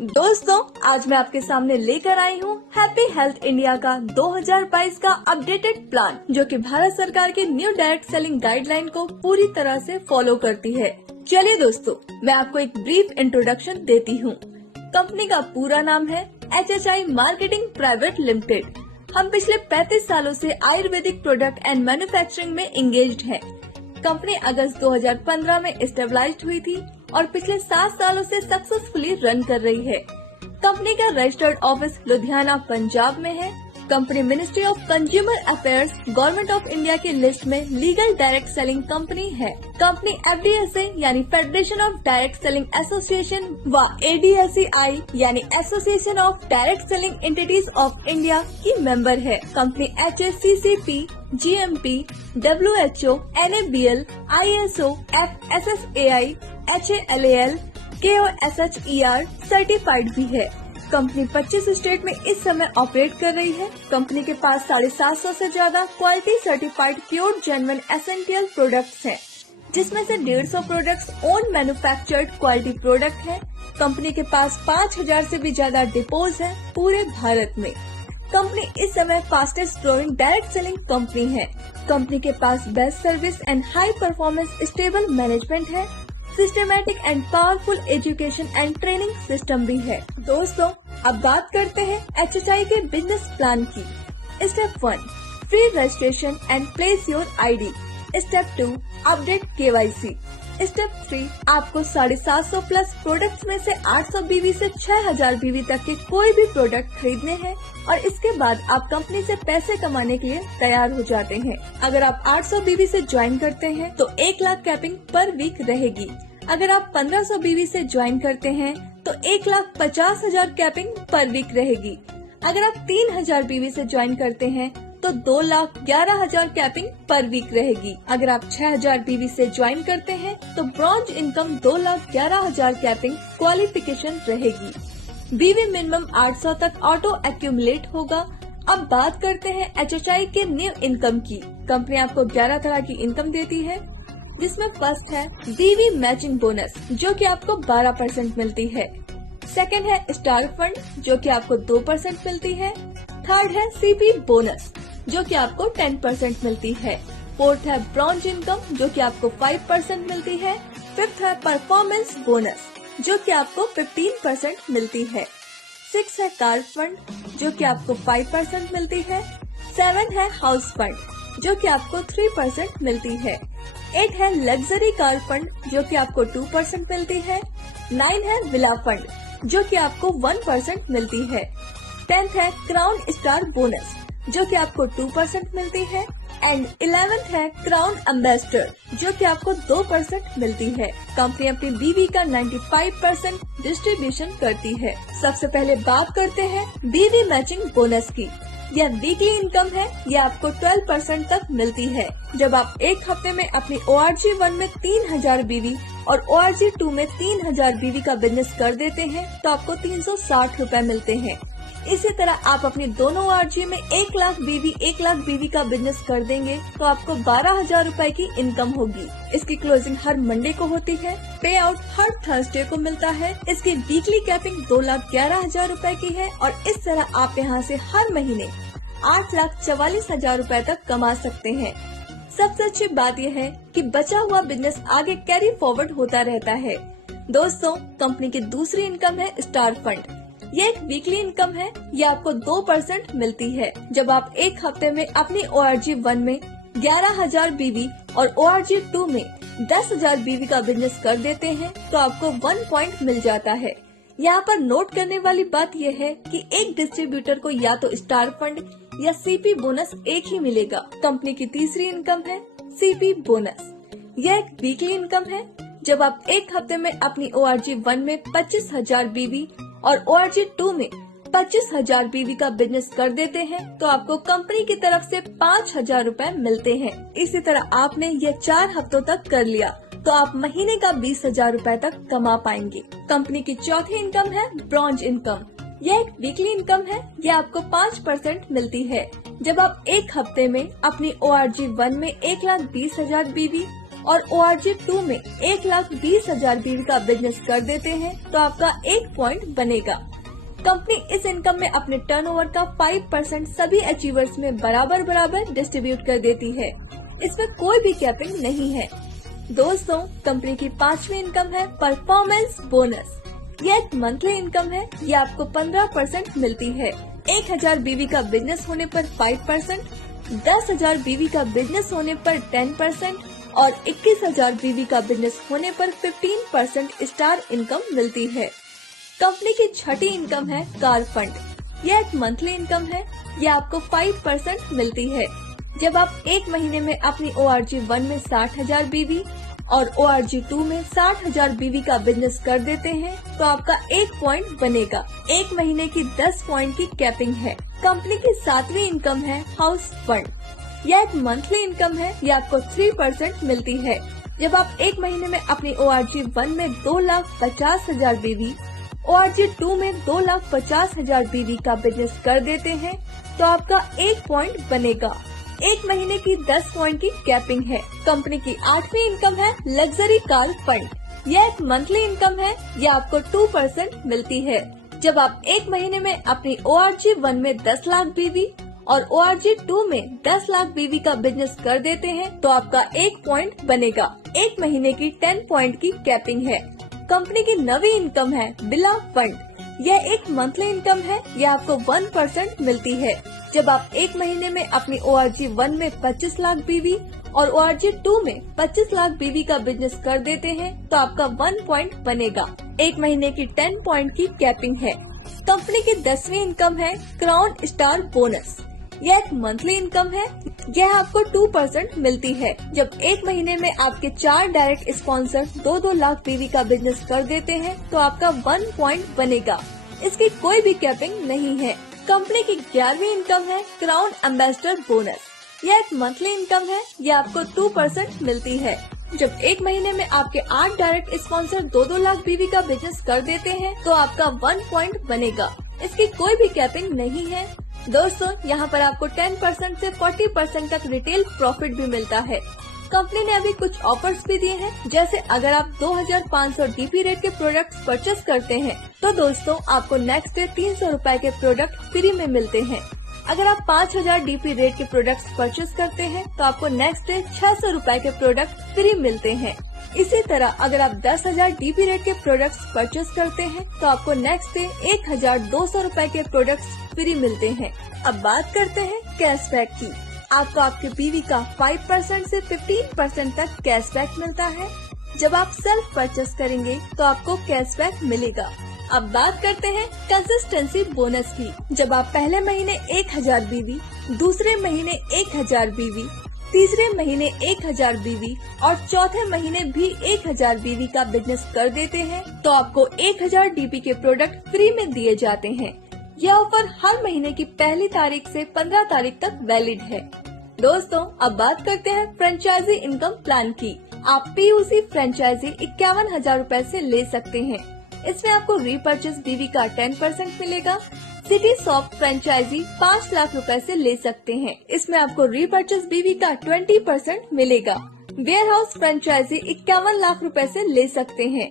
दोस्तों, आज मैं आपके सामने लेकर आई हूँ हैप्पी हेल्थ इंडिया का 2022 का अपडेटेड प्लान, जो कि भारत सरकार की न्यू डायरेक्ट सेलिंग गाइडलाइन को पूरी तरह से फॉलो करती है। चलिए दोस्तों, मैं आपको एक ब्रीफ इंट्रोडक्शन देती हूँ। कंपनी का पूरा नाम है HHI मार्केटिंग प्राइवेट लिमिटेड। हम पिछले 35 सालों से आयुर्वेदिक प्रोडक्ट एंड मैन्युफैक्चरिंग में इंगेज्ड हैं। कंपनी अगस्त 2015 में स्टेबलाइज्ड हुई थी और पिछले 7 सालों से सक्सेसफुली रन कर रही है। कंपनी का रजिस्टर्ड ऑफिस लुधियाना, पंजाब में है। Company ministry of consumer affairs, government of India की लिस्ट में लीगल डायरेक्ट सेलिंग कंपनी है। कंपनी FDSA यानी federation of direct selling association व ADSEI यानी association of direct selling entities of India की मेंबर है। Company HACCP, GMP, WHO, NABL, ISO, FSSAI, HALAL, KOSHER certified भी है। Company 25 state में इस समय ऑपरेट कर रही है। कंपनी के पास 750 से ज्यादा quality certified pure genuine essential products हैं, जिसमें से 150 products own manufactured quality product हैं। कंपनी के पास 5000 से भी ज्यादा डिपोज है पूरे भारत में। कंपनी इस समय fastest growing direct selling company है। कंपनी के पास best service and high performance stable management है। Systematic and powerful education and training system भी है। दोस्तों, अब बात करते हैं HHI के बिजनेस प्लान की। Step 1, free registration and place your ID। Step 2, update KYC। Step 3, आपको 750 प्लस प्रोडक्ट्स में से 800 BV से 6000 BV तक के कोई भी प्रोडक्ट खरीदने हैं और इसके बाद आप कंपनी से पैसे कमाने के लिए तैयार हो जाते हैं। अगर आप 800 BV से ज्वाइन करते हैं तो 1 लाख कैपिंग पर वीक रहेगी। अगर आप 1500 BV से ज्वाइन करते हैं तो 1,50,000 कैपिंग पर वीक रहेगी। अगर आप 3000 BV से ज्वाइन करते हैं तो 2,11,000 कैपिंग पर वीक रहेगी। अगर आप 6000 BV से ज्वाइन करते हैं तो ब्रॉन्ज इनकम 2,11,000 कैपिंग क्वालिफिकेशन रहेगी। BV मिनिमम 800 तक ऑटो एक्यूमुलेट होगा। अब बात करते हैं HHI के न्यू इनकम की। कंपनी आपको 11 तरह की इनकम देती है, जिसमें फर्स्ट है BV मैचिंग बोनस, जो कि आपको 12% मिलती है। सेकंड है स्टार फंड, जो कि आपको 2% मिलती है। थर्ड है CP बोनस, जो कि आपको 10% मिलती है। फोर्थ है ब्रॉन्ज इनकम, जो कि आपको 5% मिलती है। फिफ्थ है परफॉर्मेंस बोनस, जो कि आपको 15% मिलती है। सिक्स है कार फंड, जो कि आपको 5% मिलती है। 7 है हाउस फंड, जो कि आपको 3% मिलती है। 8 है लग्जरी कार फंड, जो कि आपको 2% मिलती है। 9 है विला फंड, जो कि आपको 1% मिलती है। 10th है क्राउन स्टार बोनस, जो कि आपको 2% मिलती है। एंड 11th है क्राउन एम्बेसडर, जो कि आपको 2% मिलती है। कंपनी अपनी BV का 95% डिस्ट्रीब्यूशन करती है। सबसे पहले बात करते हैं BV मैचिंग बोनस की। यह वीकली इनकम है। यह आपको 12% तक मिलती है। जब आप एक हफ्ते में अपनी ORG1 में 3000 BV और ORG2 में 3000 BV का बिजनेस कर देते हैं तो आपको 360 रूपए मिलते हैं। इसी तरह आप अपनी दोनों ORG में 1 लाख BV का बिजनेस कर देंगे तो आपको 12,000 रूपए की इनकम होगी। इसकी क्लोजिंग हर मंडे को होती है। पे आउट हर थर्सडे को मिलता है। इसकी वीकली कैपिंग 2,11,000 रूपए की है और इस तरह आप यहाँ से हर महीने 8,44,000 रूपए तक कमा सकते हैं। सबसे अच्छी बात यह है कि बचा हुआ बिजनेस आगे कैरी फॉरवर्ड होता रहता है। दोस्तों, कंपनी की दूसरी इनकम है स्टार फंड। ये एक वीकली इनकम है। ये आपको 2% मिलती है। जब आप एक हफ्ते में अपनी ORG1 में 11,000 BV और ORG2 में 10,000 BV का बिजनेस कर देते हैं तो आपको 1 पॉइंट मिल जाता है। यहाँ पर नोट करने वाली बात यह है कि एक डिस्ट्रीब्यूटर को या तो स्टार फंड या CP बोनस एक ही मिलेगा। कंपनी की तीसरी इनकम है CP बोनस। यह एक वीकली इनकम है। जब आप एक हफ्ते में अपनी ORG1 में 25,000 BV और ORG2 में 25,000 BV का बिजनेस कर देते हैं तो आपको कंपनी की तरफ से 5,000 रूपए मिलते हैं। इसी तरह आपने ये 4 हफ्तों तक कर लिया तो आप महीने का 20,000 रूपए तक कमा पाएंगे। कंपनी की चौथी इनकम है ब्रॉन्ज इनकम। यह एक वीकली इनकम है। यह आपको 5% मिलती है। जब आप एक हफ्ते में अपनी ORG1 में 1,20,000 BV और ORG2 में 1,20,000 BV का बिजनेस कर देते हैं तो आपका 1 पॉइंट बनेगा। कंपनी इस इनकम में अपने टर्नओवर का 5% सभी अचीवर्स में बराबर डिस्ट्रीब्यूट कर देती है। इसमें कोई भी कैपिंग नहीं है। दोस्तों, कंपनी की 5वीं इनकम है परफॉर्मेंस बोनस। यह एक मंथली इनकम है। ये आपको 15% मिलती है। 1,000 BV का बिजनेस होने पर 5%, 10,000 BV का बिजनेस होने पर 10% और 21,000 BV का बिजनेस होने पर 15% स्टार इनकम मिलती है। कंपनी की 6ठी इनकम है कार फंड। यह एक मंथली इनकम है। यह आपको 5% मिलती है। जब आप एक महीने में अपनी ORG1 में 60,000 BV और ORG2 में 60,000 BV का बिजनेस कर देते हैं तो आपका 1 पॉइंट बनेगा। एक महीने की 10 पॉइंट की कैपिंग है। कंपनी की 7वीं इनकम है हाउस फंड। यह एक मंथली इनकम है। यह आपको 3% मिलती है। जब आप एक महीने में अपनी ORG1 में 2,50,000 BV, ORG2 में 2,50,000 BV का बिजनेस कर देते हैं तो आपका 1 पॉइंट बनेगा। एक महीने की 10 पॉइंट की कैपिंग है। कंपनी की 8वीं इनकम है लग्जरी कार फंड। यह एक मंथली इनकम है। यह आपको 2% मिलती है। जब आप एक महीने में अपनी ORG1 में 10 लाख BV और ORG2 में 10 लाख BV का बिजनेस कर देते हैं तो आपका 1 पॉइंट बनेगा। एक महीने की 10 पॉइंट की कैपिंग है। कंपनी की 9वीं इनकम है बिला फंड। यह एक मंथली इनकम है। यह आपको 1% मिलती है। जब आप एक महीने में अपनी ORG1 में 25 लाख BV और ORG2 में 25 लाख BV का बिजनेस कर देते हैं तो आपका 1 पॉइंट बनेगा। एक महीने की 10 पॉइंट की कैपिंग है। कंपनी की 10वीं इनकम है क्राउन स्टार बोनस। यह एक मंथली इनकम है। यह आपको 2% मिलती है। जब एक महीने में आपके 4 डायरेक्ट स्पॉन्सर 2-2 लाख BV का बिजनेस कर देते हैं तो आपका 1 पॉइंट बनेगा। इसकी कोई भी कैपिंग नहीं है। कंपनी की 11वीं इनकम है क्राउन एम्बेसडर बोनस। यह एक मंथली इनकम है। यह आपको 2% मिलती है। जब एक महीने में आपके 8 डायरेक्ट स्पॉन्सर 2-2 लाख BV का बिजनेस कर देते हैं तो आपका 1 पॉइंट बनेगा। इसकी कोई भी कैपिंग नहीं है। दोस्तों, यहाँ पर आपको 10% से 40% तक रिटेल प्रॉफिट भी मिलता है। कंपनी ने अभी कुछ ऑफर्स भी दिए हैं, जैसे अगर आप 2,500 DP रेट के प्रोडक्ट्स परचेस करते हैं तो दोस्तों आपको नेक्स्ट डे 300 रुपए के प्रोडक्ट फ्री में मिलते हैं। अगर आप 5,000 DP रेट के प्रोडक्ट्स परचेस करते हैं तो आपको नेक्स्ट डे 600 रुपए के प्रोडक्ट फ्री मिलते हैं। इसी तरह अगर आप 10,000 DP रेट के प्रोडक्ट्स परचेस करते हैं तो आपको नेक्स्ट डे 1,200 रुपए के प्रोडक्ट्स फ्री मिलते हैं। अब बात करते हैं कैशबैक की। आपको आपके BV का 5% से 15% तक कैशबैक मिलता है। जब आप सेल्फ परचेस करेंगे तो आपको कैशबैक मिलेगा। अब बात करते हैं कंसिस्टेंसी बोनस की। जब आप पहले महीने 1,000 BV, दूसरे महीने 1,000 BV, तीसरे महीने 1,000 BV और चौथे महीने भी 1,000 BV का बिजनेस कर देते हैं तो आपको 1,000 DP के प्रोडक्ट फ्री में दिए जाते हैं। यह ऑफर हर महीने की पहली तारीख से 15 तारीख तक वैलिड है। दोस्तों, अब बात करते हैं फ्रेंचाइजी इनकम प्लान की। आप PUC फ्रेंचाइजी 51,000 रूपए से ले सकते हैं। इसमें आपको रीपर्चेस BV का 10% मिलेगा। सिटी शॉप फ्रेंचाइजी 5 लाख रुपए से ले सकते हैं। इसमें आपको रीपर्चेस BV का 20% मिलेगा। वेयर हाउस फ्रेंचाइजी 51 लाख रुपए से ले सकते हैं।